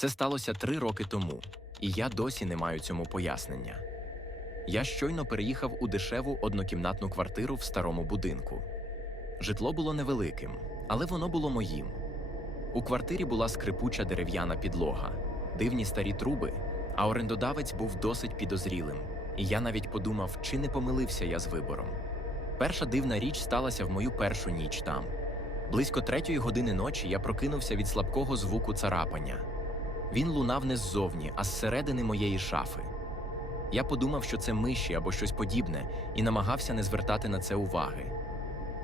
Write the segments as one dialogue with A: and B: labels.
A: Це сталося три роки тому, і я досі не маю цьому пояснення. Я щойно переїхав у дешеву однокімнатну квартиру в старому будинку. Житло було невеликим, але воно було моїм. У квартирі була скрипуча дерев'яна підлога, дивні старі труби, а орендодавець був досить підозрілим, і я навіть подумав, чи не помилився я з вибором. Перша дивна річ сталася в мою першу ніч там. Близько третьої години ночі я прокинувся від слабкого звуку царапання. Він лунав не ззовні, а зсередини моєї шафи. Я подумав, що це миші або щось подібне, і намагався не звертати на це уваги.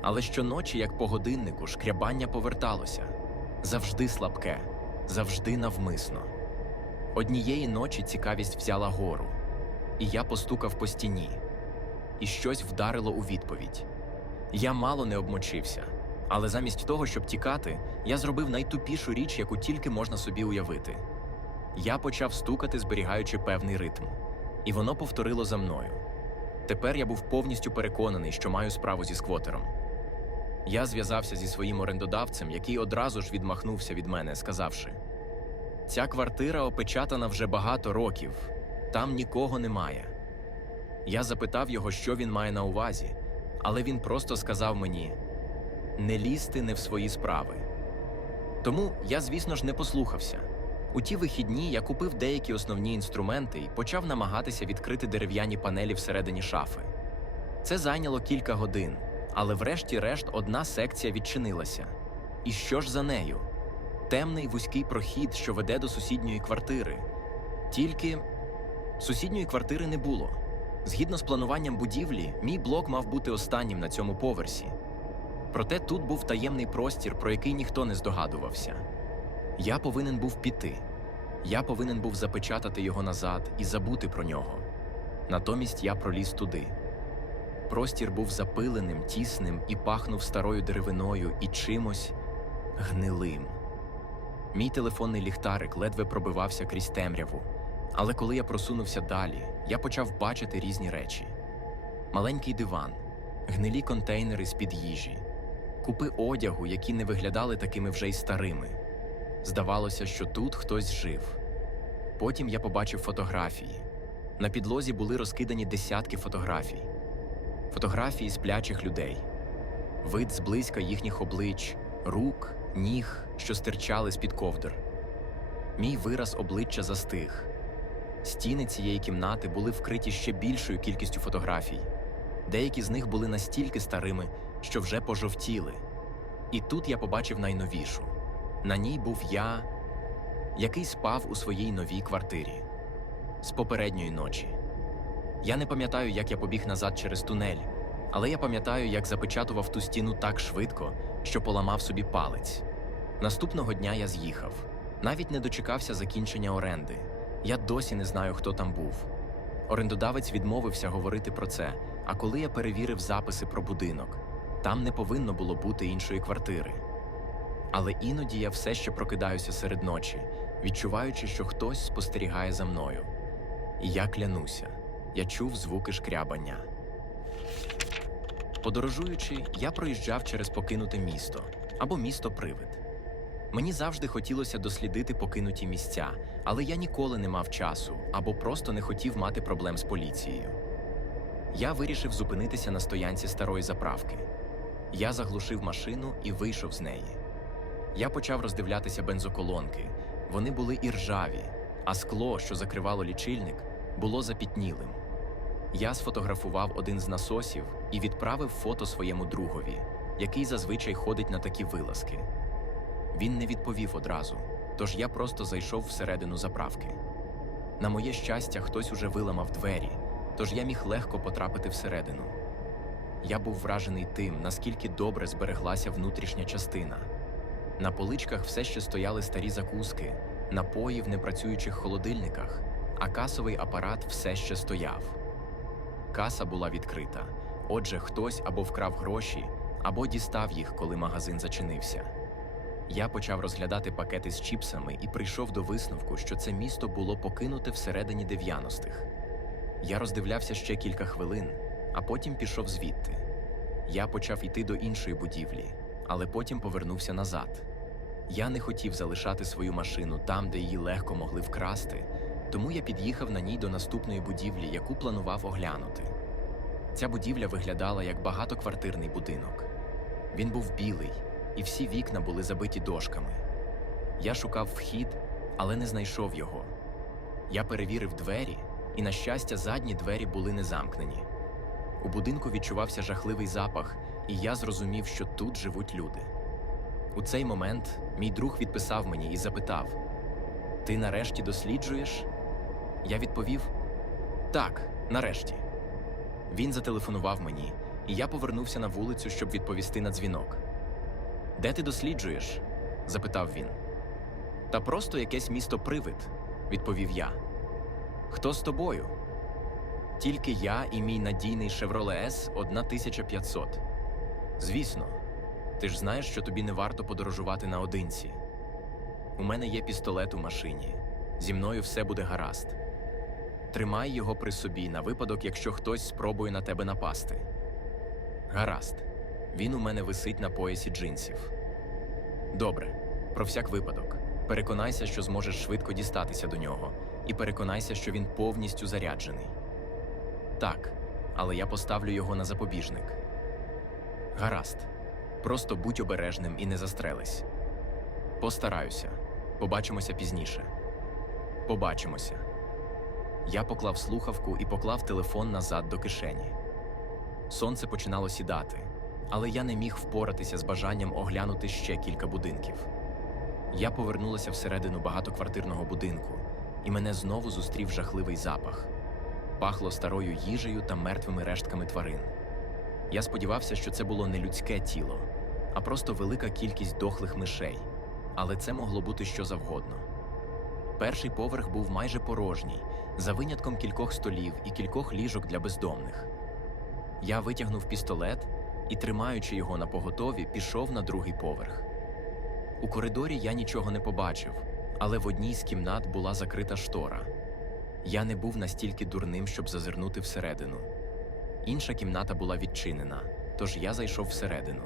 A: Але щоночі, як по годиннику, шкрябання поверталося завжди слабке, завжди навмисно. Однієї ночі цікавість взяла гору, і я постукав по стіні, і щось вдарило у відповідь. Я мало не обмочився, але замість того, щоб тікати, я зробив найтупішу річ, яку тільки можна собі уявити. Я почав стукати, зберігаючи певний ритм, і воно повторило за мною. Тепер я був повністю переконаний, що маю справу зі сквотером. Я зв'язався зі своїм орендодавцем, який одразу ж відмахнувся від мене, сказавши: Ця квартира опечатана вже багато років, там нікого немає. Я запитав його, що він має на увазі, але він просто сказав мені: не лізти не в свої справи. Тому я, звісно ж, не послухався. У ті вихідні я купив деякі основні інструменти і почав намагатися відкрити дерев'яні панелі всередині шафи. Це зайняло кілька годин, але врешті-решт одна секція відчинилася. І що ж за нею? Темний вузький прохід, що веде до сусідньої квартири. Тільки сусідньої квартири не було. Згідно з плануванням будівлі, мій блок мав бути останнім на цьому поверсі. Проте тут був таємний простір, про який ніхто не здогадувався. Я повинен був піти. Я повинен був запечатати його назад і забути про нього. Натомість я проліз туди. Простір був запиленим, тісним і пахнув старою деревиною і чимось гнилим. Мій телефонний ліхтарик ледве пробивався крізь темряву, але коли я просунувся далі, я почав бачити різні речі: маленький диван, гнилі контейнери з-під їжі, купи одягу, які не виглядали такими вже й старими. Здавалося, що тут хтось жив. Потім я побачив фотографії. На підлозі були розкидані десятки фотографій. Фотографії сплячих людей, вид зблизька їхніх облич, рук, ніг, що стирчали з-під ковдр. Мій вираз обличчя застиг. Стіни цієї кімнати були вкриті ще більшою кількістю фотографій. Деякі з них були настільки старими, що вже пожовтіли. І тут я побачив найновішу. На ній був я, який спав у своїй новій квартирі з попередньої ночі. Я не пам'ятаю, як я побіг назад через тунель, але я пам'ятаю, як запечатував ту стіну так швидко, що поламав собі палець. Наступного дня я з'їхав, навіть не дочекався закінчення оренди. Я досі не знаю, хто там був. Орендодавець відмовився говорити про це, а коли я перевірив записи про будинок, там не повинно було бути іншої квартири. Але іноді я все ще прокидаюся серед ночі, відчуваючи, що хтось спостерігає за мною. І я клянуся, я чув звуки шкрябання. Подорожуючи, я проїжджав через покинуте місто або місто-привид. Мені завжди хотілося дослідити покинуті місця, але я ніколи не мав часу або просто не хотів мати проблем з поліцією. Я вирішив зупинитися на стоянці старої заправки. Я заглушив машину і вийшов з неї. Я почав роздивлятися бензоколонки. Вони були іржаві, а скло, що закривало лічильник, було запітнілим. Я сфотографував один з насосів і відправив фото своєму другові, який зазвичай ходить на такі вилазки. Він не відповів одразу, тож я просто зайшов всередину заправки. На моє щастя, хтось уже виламав двері, тож я міг легко потрапити всередину. Я був вражений тим, наскільки добре збереглася внутрішня частина. На поличках все ще стояли старі закуски, напої в непрацюючих холодильниках, а касовий апарат все ще стояв. Каса була відкрита, отже, хтось або вкрав гроші, або дістав їх, коли магазин зачинився. Я почав розглядати пакети з чіпсами і прийшов до висновку, що це місто було покинуте всередині 90-х. Я роздивлявся ще кілька хвилин, а потім пішов звідти. Я почав йти до іншої будівлі, але потім повернувся назад. Я не хотів залишати свою машину там, де її легко могли вкрасти, тому я під'їхав на ній до наступної будівлі, яку планував оглянути. Ця будівля виглядала як багатоквартирний будинок. Він був білий, і всі вікна були забиті дошками. Я шукав вхід, але не знайшов його. Я перевірив двері, і, на щастя, задні двері були не замкнені. У будинку відчувався жахливий запах, і я зрозумів, що тут живуть люди. У цей момент мій друг відписав мені і запитав: Ти нарешті досліджуєш? Я відповів: Так, нарешті. Він зателефонував мені, і я повернувся на вулицю, щоб відповісти на дзвінок. Де ти досліджуєш? запитав він. Та просто якесь місто привид, відповів я. Хто з тобою? Тільки я і мій надійний Chevrolet S 1500. Звісно, ти ж знаєш, що тобі не варто подорожувати наодинці. У мене є пістолет у машині. Зі мною все буде гаразд. Тримай його при собі на випадок, якщо хтось спробує на тебе напасти. Гаразд. Він у мене висить на поясі джинсів. Добре, про всяк випадок. Переконайся, що зможеш швидко дістатися до нього, і переконайся, що він повністю заряджений. Так, але я поставлю його на запобіжник. Гаразд. Просто будь обережним і не застрелись. Постараюся. Побачимося пізніше. Побачимося. Я поклав слухавку і поклав телефон назад до кишені. Сонце починало сідати, але я не міг впоратися з бажанням оглянути ще кілька будинків. Я повернулася всередину багатоквартирного будинку, і мене знову зустрів жахливий запах. Пахло старою їжею та мертвими рештками тварин. Я сподівався, що це було не людське тіло, а просто велика кількість дохлих мишей, але це могло бути що завгодно. Перший поверх був майже порожній, за винятком кількох столів і кількох ліжок для бездомних. Я витягнув пістолет і, тримаючи його на поготові, пішов на другий поверх. У коридорі я нічого не побачив, але в одній з кімнат була закрита штора. Я не був настільки дурним, щоб зазирнути всередину. Інша кімната була відчинена, тож я зайшов всередину.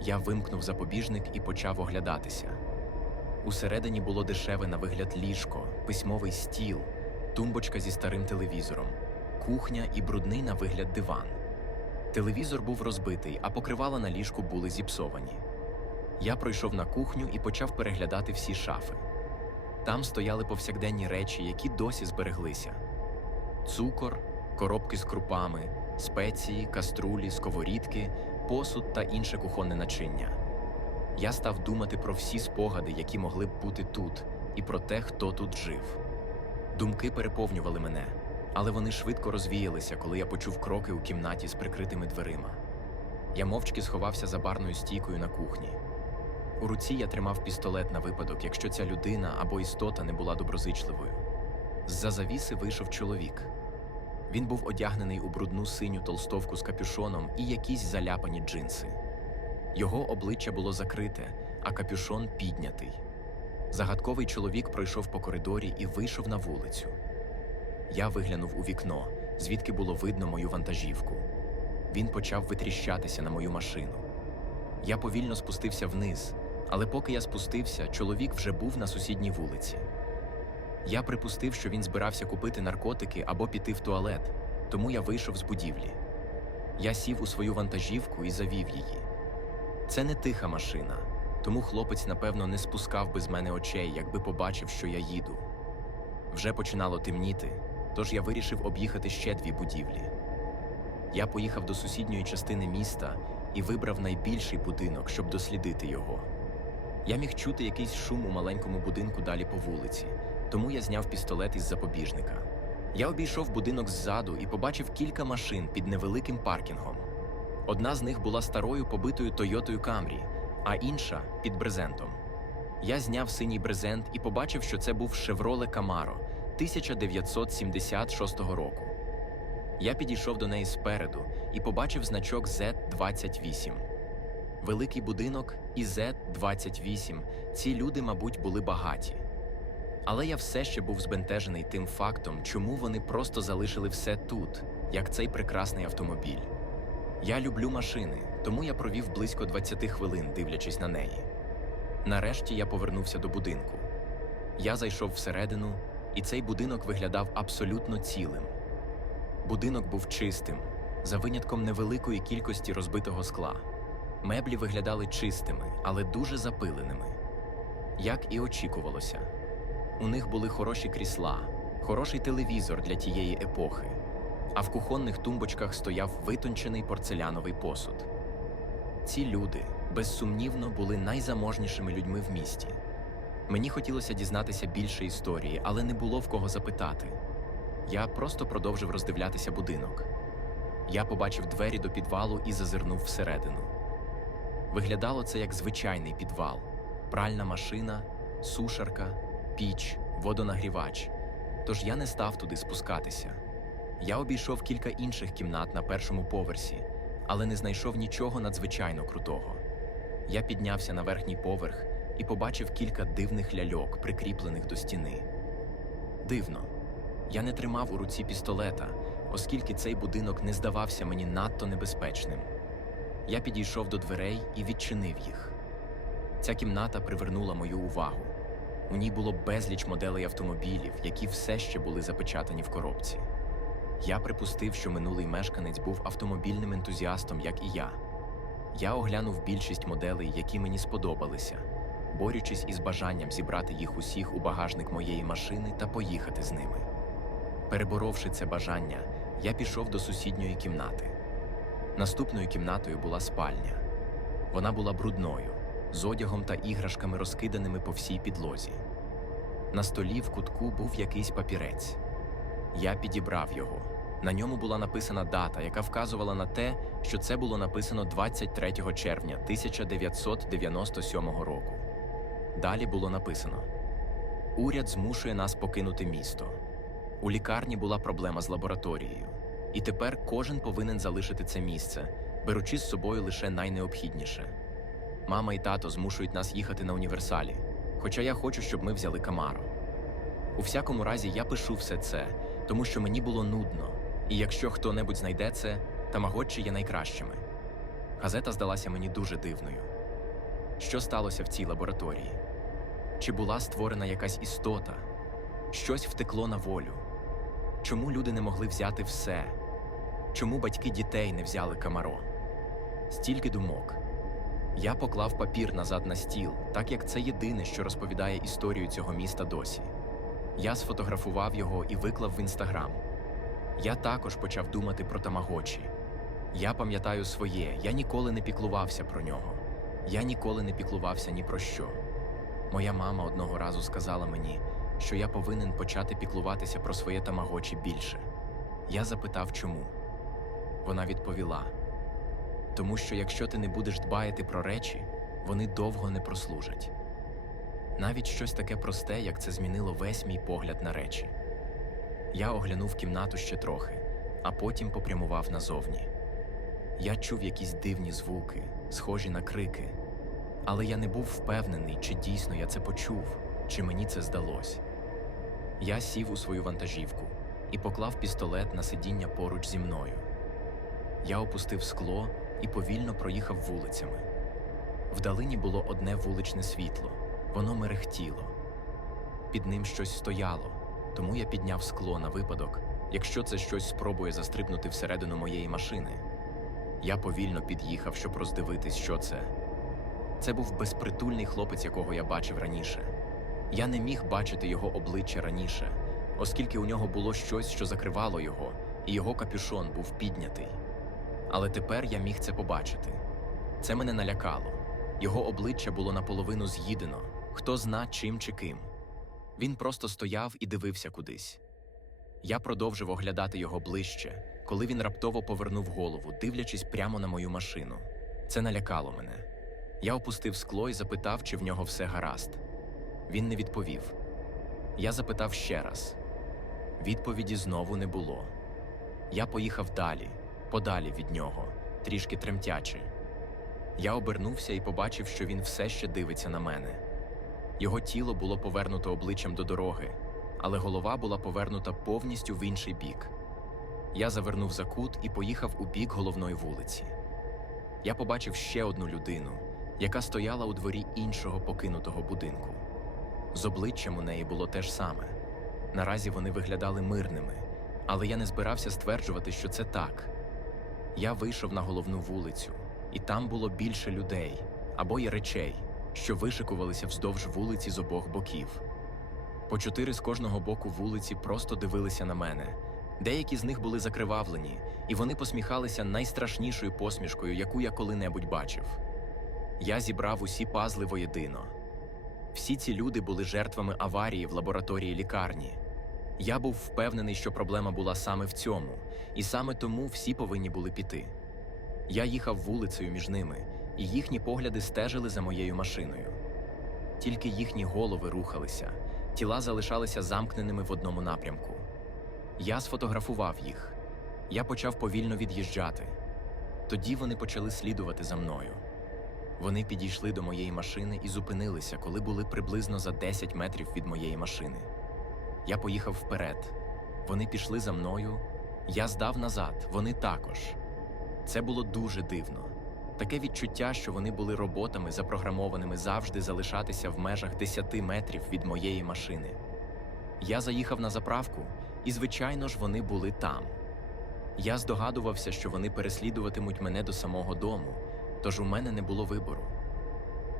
A: Я вимкнув запобіжник і почав оглядатися. Усередині було дешеве на вигляд ліжко, письмовий стіл, тумбочка зі старим телевізором, кухня і брудний на вигляд диван. Телевізор був розбитий, а покривала на ліжку були зіпсовані. Я пройшов на кухню і почав переглядати всі шафи. Там стояли повсякденні речі, які досі збереглися: цукор, коробки з крупами, спеції, каструлі, сковорідки, посуд та інше кухонне начиння. Я став думати про всі спогади, які могли б бути тут, і про те, хто тут жив. Думки переповнювали мене, але вони швидко розвіялися, коли я почув кроки у кімнаті з прикритими дверима. Я мовчки сховався за барною стійкою на кухні. У руці я тримав пістолет на випадок, якщо ця людина або істота не була доброзичливою. З-за завіси вийшов чоловік. Він був одягнений у брудну синю толстовку з капюшоном і якісь заляпані джинси. Його обличчя було закрите, а капюшон піднятий. Загадковий чоловік пройшов по коридорі і вийшов на вулицю. Я виглянув у вікно, звідки було видно мою вантажівку. Він почав витріщатися на мою машину. Я повільно спустився вниз, але поки я спустився, чоловік вже був на сусідній вулиці. Я припустив, що він збирався купити наркотики або піти в туалет, тому я вийшов з будівлі. Я сів у свою вантажівку і завів її. Це не тиха машина, тому хлопець, напевно, не спускав би з мене очей, якби побачив, що я їду. Вже починало темніти, тож я вирішив об'їхати ще дві будівлі. Я поїхав до сусідньої частини міста і вибрав найбільший будинок, щоб дослідити його. Я міг чути якийсь шум у маленькому будинку далі по вулиці, тому я зняв пістолет із запобіжника. Я обійшов будинок ззаду і побачив кілька машин під невеликим паркінгом. Одна з них була старою побитою Тойотою Камрі, а інша під брезентом. Я зняв синій брезент і побачив, що це був Chevrolet Camaro 1976 року. Я підійшов до неї спереду і побачив значок Z28. Великий будинок і Z28. Ці люди, мабуть, були багаті. Але я все ще був збентежений тим фактом, чому вони просто залишили все тут, як цей прекрасний автомобіль. Я люблю машини, тому я провів близько 20 хвилин, дивлячись на неї. Нарешті я повернувся до будинку. Я зайшов всередину, і цей будинок виглядав абсолютно цілим. Будинок був чистим, за винятком невеликої кількості розбитого скла. Меблі виглядали чистими, але дуже запиленими. Як і очікувалося. У них були хороші крісла, хороший телевізор для тієї епохи, а в кухонних тумбочках стояв витончений порцеляновий посуд. Ці люди, безсумнівно, були найзаможнішими людьми в місті. Мені хотілося дізнатися більше історії, але не було в кого запитати. Я просто продовжив роздивлятися будинок. Я побачив двері до підвалу і зазирнув всередину. Виглядало це як звичайний підвал: пральна машина, сушарка, піч, водонагрівач. Тож я не став туди спускатися. Я обійшов кілька інших кімнат на першому поверсі, але не знайшов нічого надзвичайно крутого. Я піднявся на верхній поверх і побачив кілька дивних ляльок, прикріплених до стіни. Дивно. Я не тримав у руці пістолета, оскільки цей будинок не здавався мені надто небезпечним. Я підійшов до дверей і відчинив їх. Ця кімната привернула мою увагу. У ній було безліч моделей автомобілів, які все ще були запечатані в коробці. Я припустив, що минулий мешканець був автомобільним ентузіастом, як і я. Я оглянув більшість моделей, які мені сподобалися, борючись із бажанням зібрати їх усіх у багажник моєї машини та поїхати з ними. Переборовши це бажання, я пішов до сусідньої кімнати. Наступною кімнатою була спальня. Вона була брудною, з одягом та іграшками, розкиданими по всій підлозі. На столі в кутку був якийсь папірець. Я підібрав його. На ньому була написана дата, яка вказувала на те, що це було написано 23 червня 1997 року. Далі було написано: Уряд змушує нас покинути місто. У лікарні була проблема з лабораторією, і тепер кожен повинен залишити це місце, беручи з собою лише найнеобхідніше. Мама і тато змушують нас їхати на універсалі, хоча я хочу, щоб ми взяли Камаро. У всякому разі, я пишу все це, тому що мені було нудно, і якщо хто-небудь знайде це, тамаготчі є найкращими. Газета здалася мені дуже дивною. Що сталося в цій лабораторії? Чи була створена якась істота? Щось втекло на волю. Чому люди не могли взяти все? Чому батьки дітей не взяли камаро? Стільки думок. Я поклав папір назад на стіл, так як це єдине, що розповідає історію цього міста досі. Я сфотографував його і виклав в інстаграм. Я також почав думати про тамагочі. Я пам'ятаю своє, я ніколи не піклувався про нього. Я ніколи не піклувався ні про що. Моя мама одного разу сказала мені, що я повинен почати піклуватися про своє тамагочі більше. Я запитав, чому. Вона відповіла: тому що якщо ти не будеш дбаяти про речі, вони довго не прослужать. Навіть щось таке просте, як це змінило весь мій погляд на речі. Я оглянув кімнату ще трохи, а потім попрямував назовні. Я чув якісь дивні звуки, схожі на крики, але я не був впевнений, чи дійсно я це почув, чи мені це здалось. Я сів у свою вантажівку і поклав пістолет на сидіння поруч зі мною. Я опустив скло і повільно проїхав вулицями. Вдалині було одне вуличне світло, воно мерехтіло. Під ним щось стояло, тому я підняв скло на випадок, якщо це щось спробує застрибнути всередину моєї машини. Я повільно під'їхав, щоб роздивитись, що це. Це був безпритульний хлопець, якого я бачив раніше. Я не міг бачити його обличчя раніше, оскільки у нього було щось, що закривало його, і його капюшон був піднятий. Але тепер я міг це побачити. Це мене налякало. Його обличчя було наполовину з'їдено, хто зна чим чи ким. Він просто стояв і дивився кудись. Я продовжив оглядати його ближче, коли він раптово повернув голову, дивлячись прямо на мою машину. Це налякало мене. Я опустив скло і запитав, чи в нього все гаразд. Він не відповів. Я запитав ще раз. Відповіді знову не було. Я поїхав далі, подалі від нього, трішки тремтячи. Я обернувся і побачив, що він все ще дивиться на мене. Його тіло було повернуто обличчям до дороги, але голова була повернута повністю в інший бік. Я завернув за кут і поїхав у бік головної вулиці. Я побачив ще одну людину, яка стояла у дворі іншого покинутого будинку. З обличчям у неї було те ж саме. Наразі вони виглядали мирними, але я не збирався стверджувати, що це так. Я вийшов на головну вулицю, і там було більше людей або й речей, що вишикувалися вздовж вулиці з обох боків. По чотири з кожного боку вулиці просто дивилися на мене. Деякі з них були закривавлені, і вони посміхалися найстрашнішою посмішкою, яку я коли-небудь бачив. Я зібрав усі пазли воєдино. Всі ці люди були жертвами аварії в лабораторії лікарні. Я був впевнений, що проблема була саме в цьому, і саме тому всі повинні були піти. Я їхав вулицею між ними, і їхні погляди стежили за моєю машиною. Тільки їхні голови рухалися, тіла залишалися замкненими в одному напрямку. Я сфотографував їх. Я почав повільно від'їжджати. Тоді вони почали слідувати за мною. Вони підійшли до моєї машини і зупинилися, коли були приблизно за 10 метрів від моєї машини. Я поїхав вперед. Вони пішли за мною. Я здав назад, вони також. Це було дуже дивно. Таке відчуття, що вони були роботами, запрограмованими завжди залишатися в межах 10 метрів від моєї машини. Я заїхав на заправку, і, звичайно ж, вони були там. Я здогадувався, що вони переслідуватимуть мене до самого дому, тож у мене не було вибору.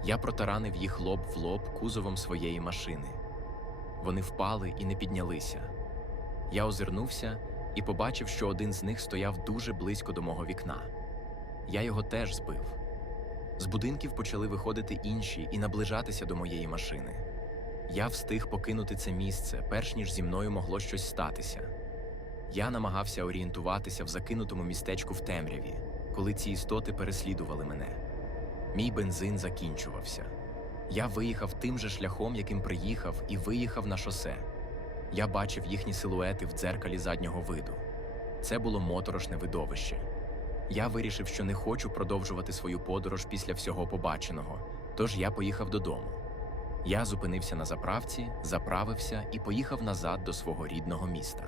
A: Я протаранив їх лоб в лоб кузовом своєї машини. Вони впали і не піднялися. Я озирнувся і побачив, що один з них стояв дуже близько до мого вікна. Я його теж збив. З будинків почали виходити інші і наближатися до моєї машини. Я встиг покинути це місце, перш ніж зі мною могло щось статися. Я намагався орієнтуватися в закинутому містечку в темряві, коли ці істоти переслідували мене. Мій бензин закінчувався. Я виїхав тим же шляхом, яким приїхав, і виїхав на шосе. Я бачив їхні силуети в дзеркалі заднього виду. Це було моторошне видовище. Я вирішив, що не хочу продовжувати свою подорож після всього побаченого, тож я поїхав додому. Я зупинився на заправці, заправився і поїхав назад до свого рідного міста.